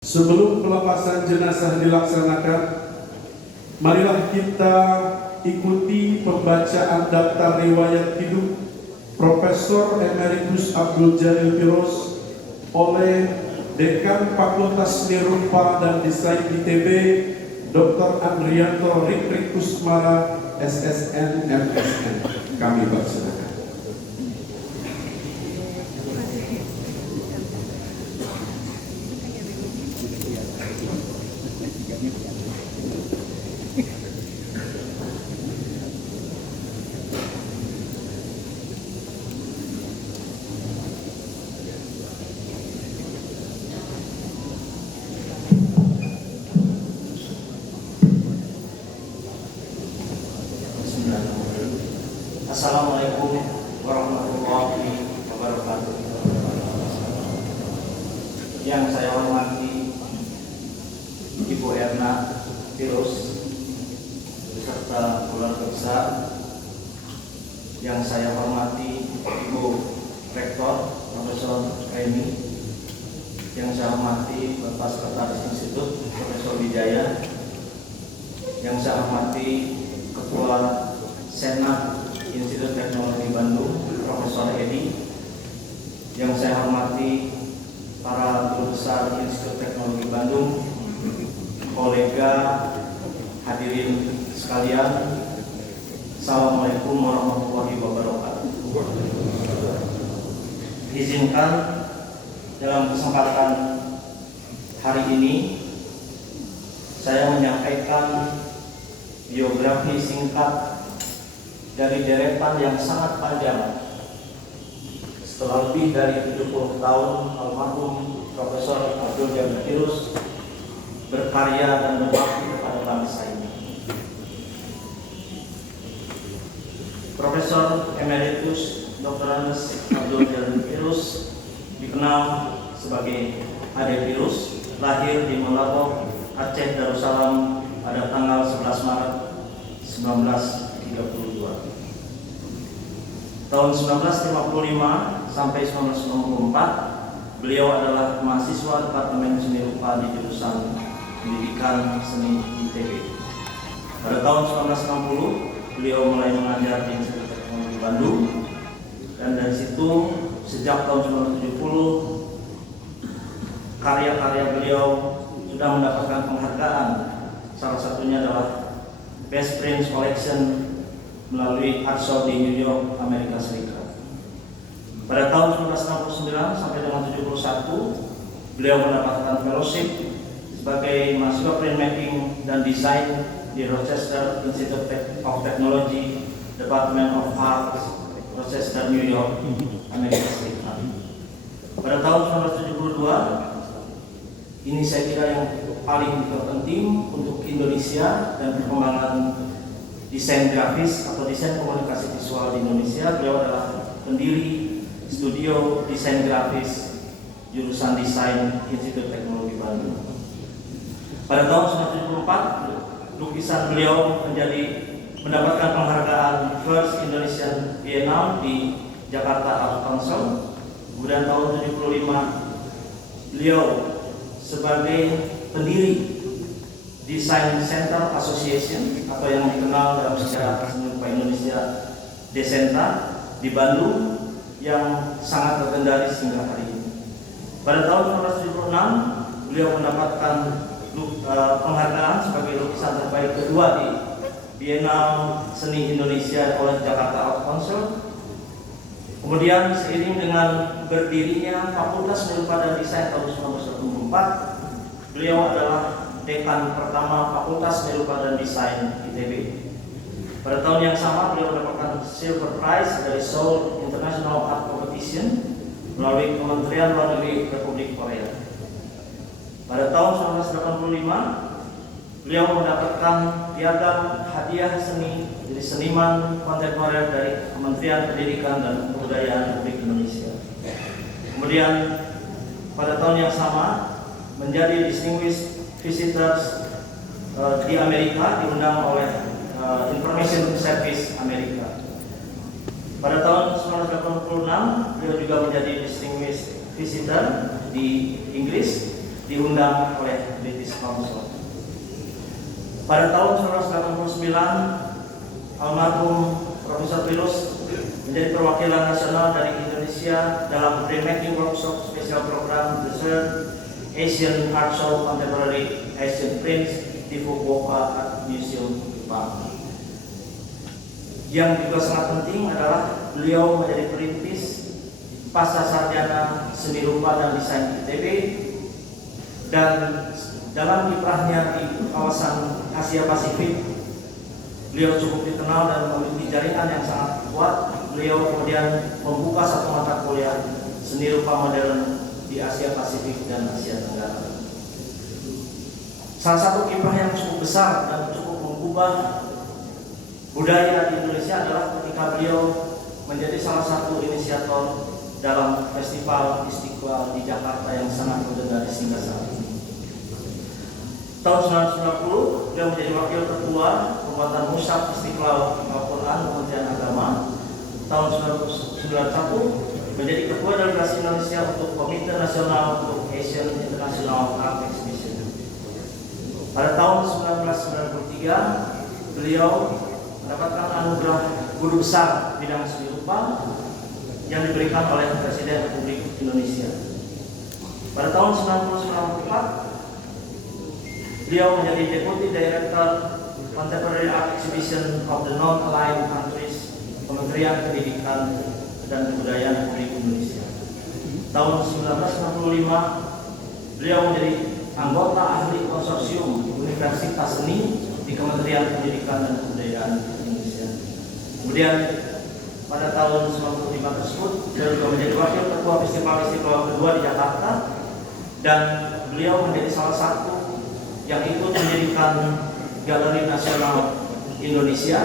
Sebelum pelepasan jenazah dilaksanakan, marilah kita ikuti pembacaan daftar riwayat hidup Profesor Emeritus Abdul Jalil Firose oleh Dekan Fakultas Seni Rupa dan Desain ITB, Dr. Andrianto Rikrik Kusmara, SSN MSN. Kami persilakan. Assalamualaikum warahmatullahi wabarakatuh. Yang saya hormati Ibu Erna Firose beserta keluarga besar, yang saya hormati Ibu Rektor Profesor Reni, yang saya hormati Bapak Sekretaris Institut Profesor Wijaya, yang saya hormati Ketua Senat Institut Teknologi Bandung, Profesor Edi, yang saya hormati para guru besar Institut Teknologi Bandung, kolega, hadirin sekalian, Assalamualaikum warahmatullahi wabarakatuh. Izinkan dalam kesempatan hari ini saya menyampaikan biografi singkat dari deretan yang sangat panjang. Setelah lebih dari 70 tahun almarhum Profesor Abdul Jalil Firose berkarya dan berbakti kepada bangsa ini. Profesor Emeritus Dr. Abdul Jalil Firose dikenal sebagai Ade Firose, lahir di Melabok, Aceh Darussalam pada tanggal 11 Maret 1932. Tahun 1955 sampai 1964, beliau adalah mahasiswa Departemen Seni Rupa di jurusan Pendidikan Seni ITB. Pada tahun 1960, beliau mulai mengajar di Institut Teknologi Bandung, dan dari situ sejak tahun 1970 karya-karya beliau sudah mendapatkan penghargaan. Salah satunya adalah Best Prints Collection melalui Art Show di New York, Amerika Serikat. Pada tahun 1969 sampai dengan 71, beliau mendapatkan fellowship sebagai mahasiswa printmaking dan desain di Rochester Institute of Technology, Department of Art, Rochester, New York, Amerika Serikat. Pada tahun 1972, ini saya kira yang paling penting untuk Indonesia dan perkembangan desain grafis atau desain komunikasi visual di Indonesia. Beliau adalah pendiri studio desain grafis jurusan desain Institut Teknologi Bandung. Pada tahun 1974, lukisan beliau mendapatkan penghargaan First Indonesian Biennale di Jakarta Art Council. Kemudian tahun 1975, beliau sebagai pendiri Design Center Association atau yang dikenal dalam sejarah seni rupa Indonesia Desenta di Bandung, yang sangat legendaris hingga hari ini. Pada tahun 1976, beliau mendapatkan penghargaan sebagai lukisan terbaik kedua di Biennale Seni Indonesia oleh Jakarta Art Council. Kemudian seiring dengan berdirinya Fakultas Seni Rupa dan Desain tahun 1974, beliau adalah dekan pertama Fakultas Seni Rupa dan Desain ITB. Pada tahun yang sama, beliau mendapatkan Silver Prize dari Seoul International Art Competition melalui Kementerian Luar Negeri Republik Korea. Pada tahun 1985, beliau mendapatkan piagam hadiah seni dari seniman kontemporer dari Kementerian Pendidikan dan Kebudayaan Republik Indonesia. Kemudian pada tahun yang sama menjadi Distinguished Visitors di Amerika, diundang oleh Information Service Amerika. Pada tahun 1986, beliau juga menjadi Distinguished Visitor di Inggris, diundang oleh British Council. Pada tahun 1989, almarhum Profesor Pilus menjadi perwakilan nasional dari Indonesia dalam Pre-Making Workshop Special Program Research Asian Art Show Contemporary Asian Prints di Fukuoka Art Museum, Jepang. Yang juga sangat penting adalah beliau menjadi perintis pasca sarjana seni rupa dan desain ITB, dan dalam kiprahnya di kawasan Asia Pasifik beliau cukup dikenal dan memiliki jaringan yang sangat kuat. Beliau kemudian membuka satu mata kuliah seni rupa modern di Asia Pasifik dan Asia Tenggara. Salah satu kiprah yang cukup besar dan cukup mengubah budaya di Indonesia adalah ketika beliau menjadi salah satu inisiator dalam Festival Istiqlal di Jakarta yang sangat legendaris hingga saat ini. Tahun 1990 beliau menjadi wakil ketua pembuatan Mushaf Istiqlal Al-Quran Kementerian Agama. Tahun 1991 menjadi ketua delegasi Indonesia untuk Komite Nasional untuk Asian International Art Exhibition. Pada tahun 1993 beliau mendapatkan anugerah Guru Besar bidang seni rupa yang diberikan oleh Presiden Republik Indonesia. Pada tahun 1994 beliau menjadi Deputy Director Contemporary Art Exhibition of the Non-Aligned Countries, Kementerian Pendidikan dan Kebudayaan Republik Indonesia. Tahun 1965 beliau menjadi anggota ahli konsorsium Universitas Seni di Kementerian Pendidikan dan Kebudayaan Indonesia. Kemudian pada tahun 1995 tersebut beliau juga menjadi wakil ketua Festival Istiqlal kedua di Jakarta, dan beliau menjadi salah satu yang ikut mendirikan Galeri Nasional Indonesia,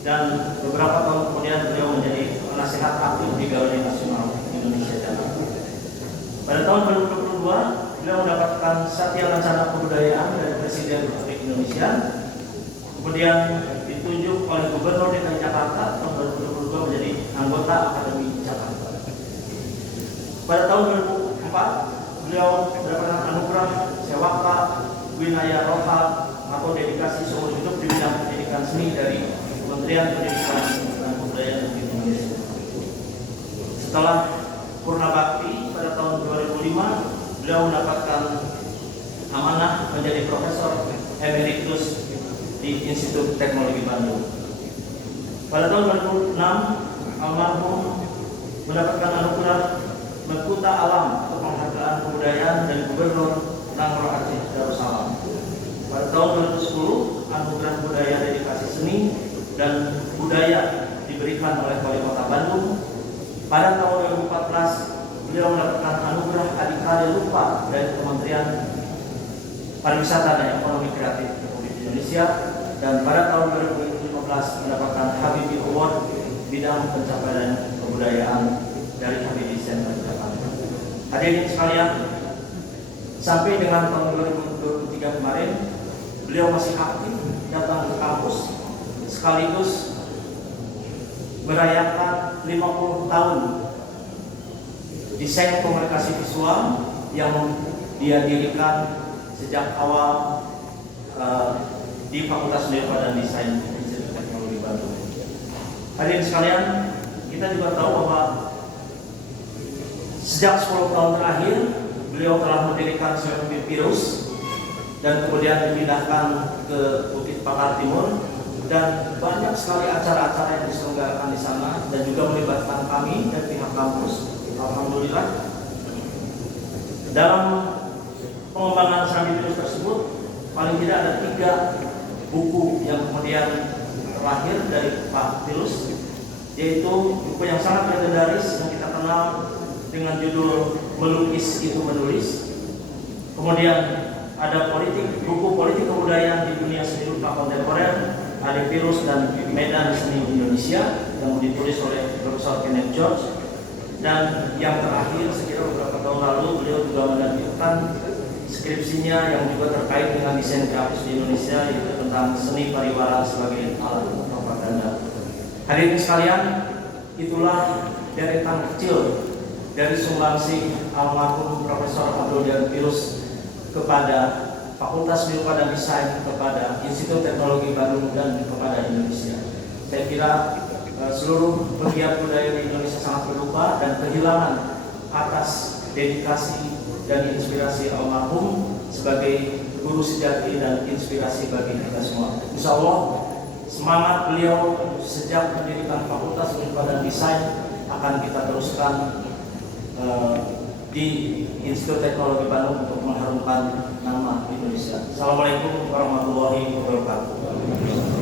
dan beberapa tahun kemudian beliau menjadi penasehat aktif di Galeri Nasional Indonesia Jakarta. Pada tahun 2022 beliau mendapatkan Satya Lancana Kebudayaan dari Presiden Republik Indonesia, kemudian ditunjuk oleh Gubernur DKI Jakarta tahun 2022 menjadi anggota Akademi Jakarta. Pada tahun 2004 beliau mendapatkan anugerah Sewaka Winaya Roha atau dedikasi seumur hidup di bidang pendidikan seni dari Kementerian Pendidikan dan Kebudayaan Republik Indonesia. Setelah Purna Bakti pada tahun 2005, beliau mendapatkan amanah menjadi Profesor Emeritus di Institut Teknologi Bandung. Pada tahun 2006, almarhum mendapatkan anugerah Mekuta Alam untuk penghargaan kebudayaan dari Gubernur Nangro Aceh Darussalam. Pada tahun 2010, anugerah budaya dedikasi seni dan budaya diberikan oleh Wali Kota Bandung. Pada tahun 2014, beliau mendapatkan anugerah Adikarya Lupa dari Kementerian Pariwisata dan Ekonomi Kreatif Republik Indonesia, dan pada tahun 2015 mendapatkan Habibie Award bidang pencapaian kebudayaan dari Habibie Center Jakarta. Hadirin sekalian, sampai dengan tahun 2023 kemarin, beliau masih aktif datang ke kampus sekaligus merayakan 50 tahun desain komunikasi visual yang dia dirikan sejak awal di Fakultas Seni Rupa dan Desain Institut Teknologi Bandung. Hadirin sekalian, kita juga tahu bahwa sejak 10 tahun terakhir beliau telah mendirikan Seni Virus dan kemudian dipindahkan ke Bukit Pakar Timur, dan banyak sekali acara-acara yang diselenggarakan di sana dan juga melibatkan kami dan pihak kampus. Alhamdulillah, dalam pengembangan Seni Virus tersebut paling tidak ada 3 buku yang kemudian terlahir dari Pak Virus, yaitu buku yang sangat legendaris yang kita kenal dengan judul Melukis Itu Menulis. Kemudian ada buku politik kebudayaan di dunia seni rupa kontemporer, ada Virus dan Medan Seni Indonesia yang ditulis oleh Profesor Kenneth George. Dan yang terakhir, sekira beberapa tahun lalu beliau juga menerbitkan skripsinya yang juga terkait dengan desain grafis di Indonesia, yaitu tentang seni pariwara sebagai alat propaganda. Hadirin sekalian, itulah deretan kecil dari sumbangsih almarhum Profesor Abdul Jan Virus kepada Fakultas Ilmu dan Desain, kepada Institut Teknologi Bandung, dan kepada Indonesia. Saya kira seluruh pegiat budaya di Indonesia sangat berduka dan kehilangan atas dedikasi dan inspirasi almarhum sebagai guru sejati dan inspirasi bagi kita semua. Insya Allah semangat beliau sejak mendirikan Fakultas Ilmu dan Desain akan kita teruskan di Institut Teknologi Bandung untuk mengharumkan nama Indonesia. Assalamualaikum warahmatullahi wabarakatuh.